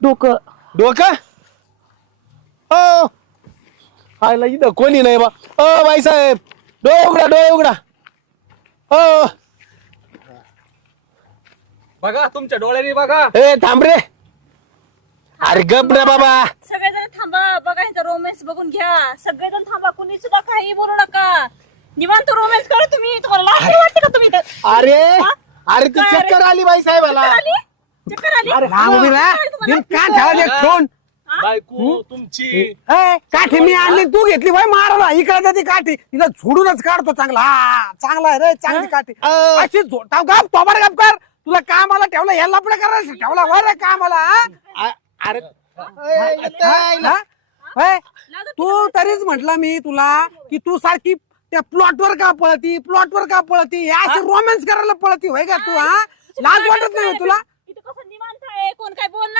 डोकं डोकं हो आयला इथं कोणी नाही बा बाईसाहेब डोळे उघडा हो बघा तुमच्या डोळ्यांनी बघा. ए थांब रे अरे गप रे बाबा सगळेजण थांबा बघा इथं रोमॅन्स बघून घ्या. सगळेजण थांबा कुणी सुद्धा काही बोलू नका. निवांत रोमॅन्स करा तुम्ही. तुम्हाला लाज नाही वाटते का तुम्ही इथं? अरे हा? अरे ती काय चक्कर रे? आली बाईसाहेबाला चक्कर आली? चक्कर आली? अरे लांब उभी राहा. काय तुम्हाला? कान ठेवा एक ठेवून बायको तुमची काठी मी आणली तू घेतली भाई मारला इकडे ती काठी तिला झोडूनच काढतो चांगला हा चांगला आहे रे चांगली काठी अशी गप तोबाड गप कर तुला कामाला ठेवलं ह्या लपडे करायचं ठेवला वर रे कामाला अरे हा? होय? तू तरीच म्हटलं मी तुला की तू सारखी त्या प्लॉटवर का पळती अशी रोमॅन्स करायला पळती होय का तू हा लाज वाटत नाही होय तुला इथं कसं निवांत आहे कोण काय बोलणार